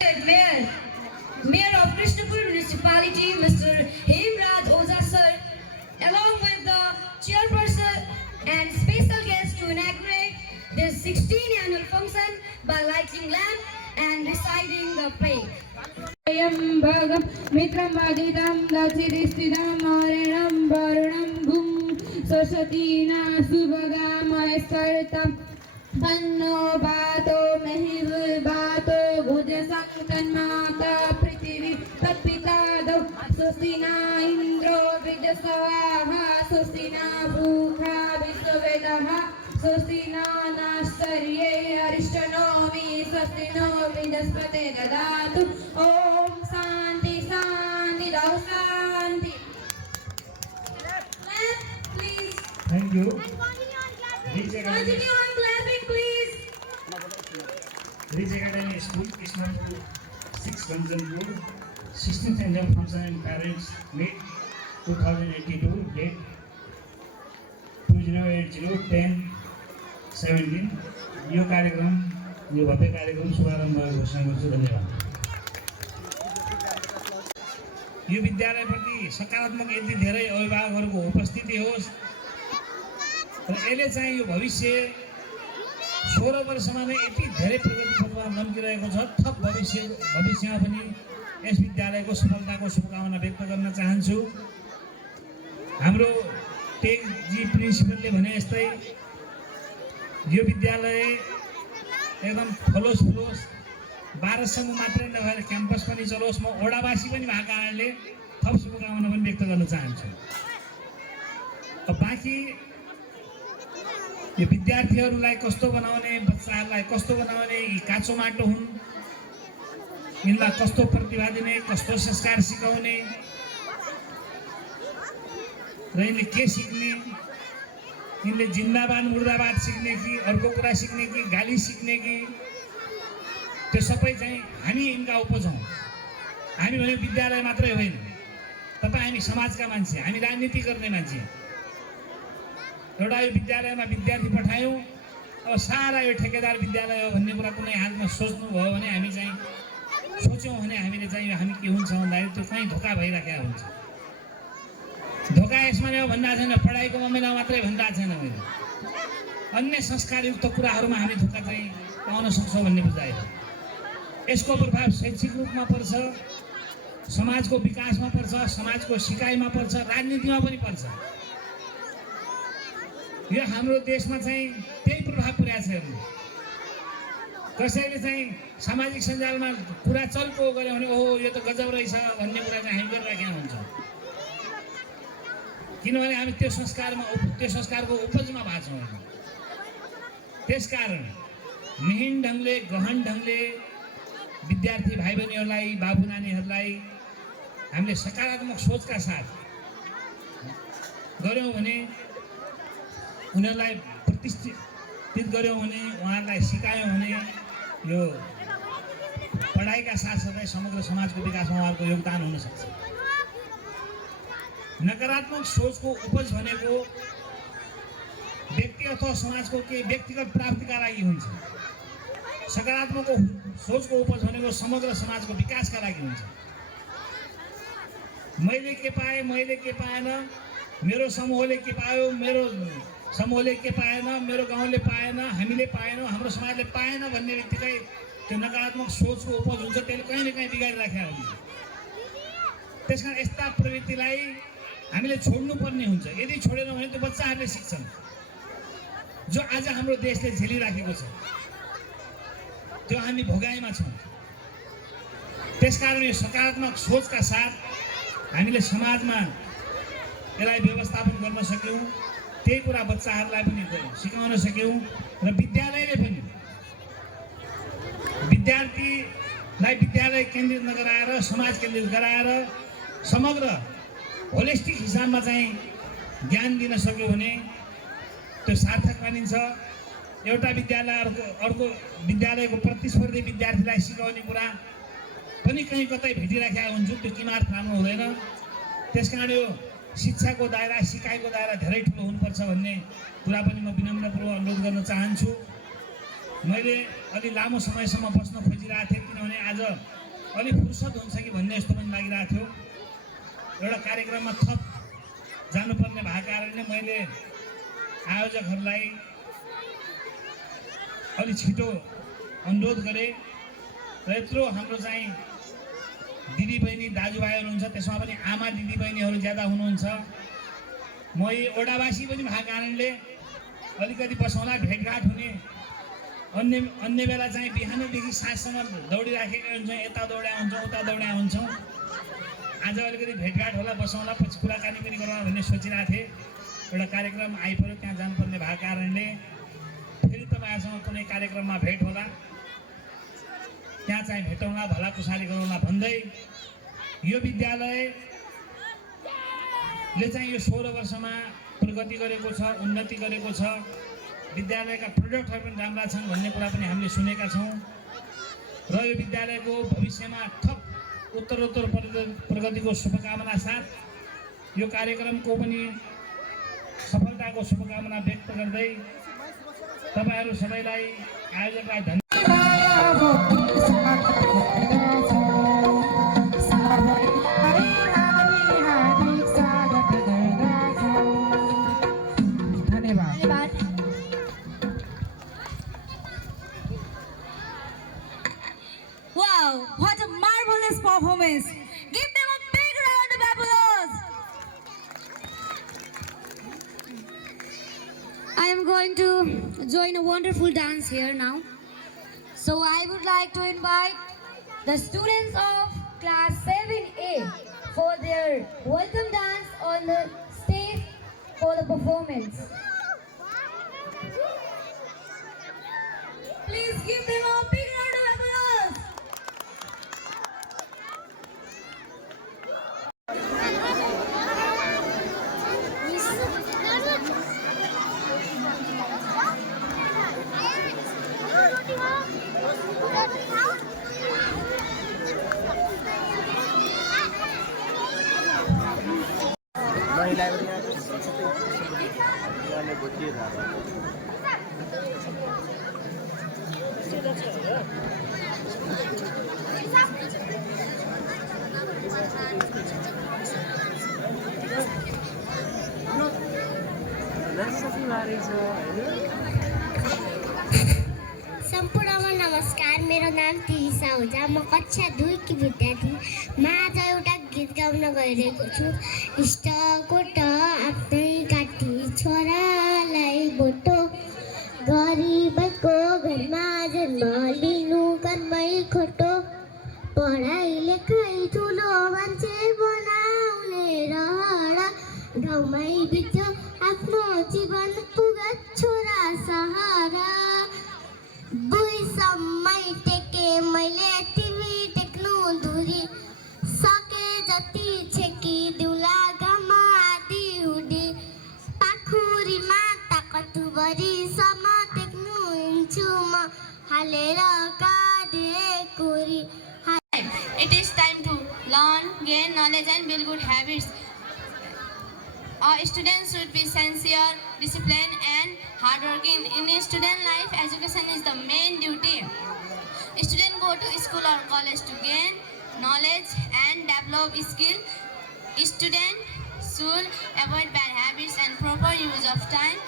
Mayor of Krishnapur Municipality, Mr. Hemraj Oza sir, along with the chairperson and special guests to inaugurate this 16th annual function by lighting lamp and reciting the prayer. Ayambagam mitram vadidam lachiristiram arenam varunam gum sosatina subagam aiskartam Tanno bato mehil bato bhuja sankanmata prithvi tapitado sustina indro vidasavaha sustina bhukha visvedaha sustina nastarye arishanomi sustina vidaspate dadatu om santi santi dau santi. Clap please. Thank you. Continue on clapping please. Ridge Academy School, Krishnapur, 6 Ganjanpur, 16th annual function and parents meet 2082, date 2080-10-17. यो कार्यक्रम यो भव्य कार्यक्रम शुभारम्भ घोषणा गर्छु। धन्यवाद। यो विद्यालयप्रति सकारात्मक यति धेरै अभिभावकहरूको उपस्थिति होस् र यसले चाहिँ यो भविष्य 16 वर्षमा नै यति धेरै प्रगति पथमा लम्किरहेको छ। थप भविष्यमा पनि यस विद्यालयको सफलताको शुभकामना व्यक्त गर्न चाहन्छु। हाम्रो टेकजी प्रिन्सिपलले भने जस्तै यो विद्यालय एकदम फलोस् 12 सम्म मात्रै नभएर क्याम्पस पनि चलोस्। म ओडावासी पनि भएको कारणले थप शुभकामना पनि व्यक्त गर्न चाहन्छु। बाँकी यो विद्यार्थीहरूलाई कस्तो बनाउने, बच्चाहरूलाई कस्तो बनाउने, यी काँचो माटो हुन्, यिनलाई कस्तो प्रतिभा दिने, कस्तो संस्कार सिकाउने र यिनले के सिक्ने, यिनले जिन्दाबाद मुर्दाबाद सिक्ने कि अर्को कुरा सिक्ने कि गाली सिक्ने कि त्यो सबै चाहिँ हामी यिनका उपज हौँ। हामी भने विद्यालय मात्रै होइन, तपाईँ हामी समाजका मान्छे, हामी राजनीति गर्ने मान्छे। एउटा यो विद्यालयमा विद्यार्थी पठायौँ, अब सारा यो ठेकेदार विद्यालय हो भन्ने कुरा कुनै हालमा सोच्नुभयो भने हामी चाहिँ सोच्यौँ भने हामीले चाहिँ हामी के हुन्छ भन्दाखेरि त्यो कहीँ धोका भइराखेको हुन्छ। धोका यसमा नै हो भन्दा छैन, पढाइको मामिला मात्रै भन्दा छैन, मैले अन्य संस्कारयुक्त कुराहरूमा हामी धोका चाहिँ पाउन सक्छौँ भन्ने बुझाइ हो। यसको प्रभाव शैक्षिक रूपमा पर्छ, समाजको विकासमा पर्छ, समाजको सिकाइमा पर्छ, राजनीतिमा पनि पर्छ। यो हाम्रो देशमा चाहिँ त्यही प्रभाव पुर्याएको छ। हेर्नु, कसैले चाहिँ सामाजिक सञ्जालमा कुरा चल्पो गऱ्यो भने ओहो यो त गजब रहेछ भन्ने कुरा चाहिँ हामी गरिराखेका हुन्छौँ। किनभने हामी त्यो संस्कारको उपजमा भएको छौँ। त्यसकारण मिहिन ढङ्गले, गहन ढङ्गले विद्यार्थी भाइ बहिनीहरूलाई, बाबु नानीहरूलाई हामीले सकारात्मक सोचका साथ गऱ्यौँ भने, उनीहरूलाई प्रतिष्ठित गऱ्यौँ भने, उहाँहरूलाई सिकायौँ भने यो पढाइका साथसाथै समग्र समाजको विकासमा उहाँहरूको योगदान हुन सक्छ। नकारात्मक सोचको उपज भनेको व्यक्ति अथवा समाजको के व्यक्तिगत प्राप्तिका लागि हुन्छ। सकारात्मक सोचको उपज भनेको समग्र समाजको विकासका लागि हुन्छ। मैले के पाएँ, मैले के पाएन, मेरो समूहले के पायो, मेरो समूहले के पाएन, मेरो गाउँले पाएन, हामीले पाएनौँ, हाम्रो समाजले पाएन भन्ने बित्तिकै त्यो नकारात्मक सोचको उपज हुन्छ। त्यसले कहीँ न कहीँ बिगाडिराखेको हुन्छ। त्यसकारण यस्ता प्रवृत्तिलाई हामीले छोड्नुपर्ने हुन्छ। यदि छोडेनौँ भने त्यो बच्चाहरूले सिक्छन्, जो आज हाम्रो देशले झेलिराखेको छ, त्यो हामी भोगाइमा छौँ। त्यसकारण यो सकारात्मक सोचका साथ हामीले समाजमा यसलाई व्यवस्थापन गर्न सक्यौँ, त्यही कुरा बच्चाहरूलाई पनि सिकाउन सक्यौँ र विद्यालयले पनि विद्यार्थीलाई विद्यालय केन्द्रित नगराएर समाज केन्द्रित गराएर समग्र होलिस्टिक हिसाबमा चाहिँ ज्ञान दिन सक्यो भने त्यो सार्थक मानिन्छ। एउटा विद्यालय अर्को विद्यालयको प्रतिस्पर्धी विद्यार्थीलाई सिकाउने कुरा पनि कहीँ कतै भेटिराखेका हुन्छु, त्यो किनार राम्रो हुँदैन। त्यसकारण यो शिक्षाको दायरा, सिकाइको दायरा धेरै ठुलो हुनुपर्छ भन्ने कुरा पनि म विनम्रपूर्वक अनुरोध गर्न चाहन्छु। मैले अलि लामो समयसम्म बस्न खोजिरहेको सोचिरहेको थिएँ, किनभने आज अलिक फुर्सद हुन्छ कि भन्ने जस्तो पनि लागिरहेको थियो। एउटा कार्यक्रममा थप जानुपर्ने भएको कारणले मैले आयोजकहरूलाई अलि छिटो अनुरोध गरेँ र यत्रो हाम्रो चाहिँ दिदीबहिनी दाजुभाइहरू हुन्छ, त्यसमा पनि आमा दिदीबहिनीहरू ज्यादा हुनुहुन्छ। म यही ओडावासी पनि भएको कारणले अलिकति बसौँला, भेटघाट हुने। अन्य बेला चाहिँ बिहानैदेखि साँझसम्म दौडिराखेका हुन्छौँ, यता दौड्या हुन्छौँ, उता दौड्या हुन्छौँ। आज अलिकति भेटघाट होला, बसौँला, पछि कुराकानी पनि गरौँ भन्ने सोचिरहेको थिएँ। एउटा कार्यक्रम आइपऱ्यो, त्यहाँ जानुपर्ने भएको कारणले फेरि तपाईँहरूसँग कुनै कार्यक्रममा भेट होला, त्यहाँ चाहिँ भेटौँला, भला कुसारी गरौँला भन्दै यो विद्यालयले चाहिँ यो 16 वर्षमा प्रगति गरेको छ, उन्नति गरेको छ। विद्यालयका प्रोडक्टहरू पनि राम्रा छन् भन्ने कुरा पनि हामीले सुनेका छौँ र यो विद्यालयको भविष्यमा थप उत्तरोत्तर प्रगतिको शुभकामना साथ यो कार्यक्रमको पनि सफलताको शुभकामना व्यक्त गर्दै तपाईँहरू सबैलाई आयोजकलाई धन्यवाद। Wow, what a marvelous performance. Give them a big round of applause. I am going to join a wonderful dance here now. So I would like to invite the students of class 7A for their welcome dance on the stage for the performance. Please give them a big round of applause. सम्पूर्णमा नमस्कार। मेरो नाम तिरिसा ओझा, म कक्षा 2 की विद्यार्थी। म आज एउटा गीत गाउन गइरहेको छु। इष्टकोट आफ्नै काटी छोरालाई बोटो, गरिबको घरमा जन्म लिनु कर्मै खोटो, पढाइ लेखाइ ठुलो मान्छे बनाउने रहर, गाउँमै बित्यो आफ्नो जीवन पुगत छोरा सहारा। बुइसम्मै टेके मैले टिभी टेक्नु धुरी, सके जति छेकी दिउला घाममा आधी उडी, पाखुरीमा ताकतुभरी सम्म टेक्नु हिँड्छु म हालेर काँधे कुरी। It is time to learn, gain knowledge and build good habits. Our students should be sincere, disciplined and hardworking. In student life, education is the main duty. Students go to school or college to gain knowledge and develop skill. Students should avoid bad habits and proper use of time.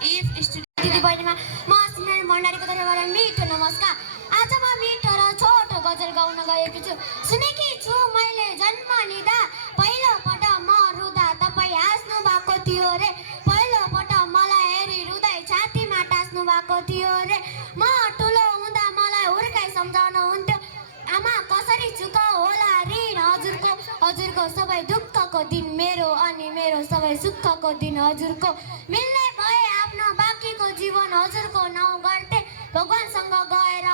If students दिदीबहिनीमा म सिमरन भण्डारीको तर्फबाट मिठो नमस्कार। आज म मिठो र छोटो गजल गाउन गएको छु। सुनेकी छु मैले जन्म लिँदा पहिलोपल्ट म रुँदा तपाईँ हाँस्नु भएको थियो रे, पहिलोपल्ट मलाई हेरी रुँदै छातीमा टाँस्नु भएको थियो रे। म ठुलो हुँदा मलाई हुर्काइ सम्झाउनु हुन्थ्यो, आमा कसरी चुका होला ऋण हजुरको, हजुरको सबै दुःखको दिन मेरो अनि मेरो सबै सुखको दिन हजुरको, मिल्ने भए आफ्नो बाँकीको जीवन हजुरको नाउँ गर्थे, भगवानसँग गएर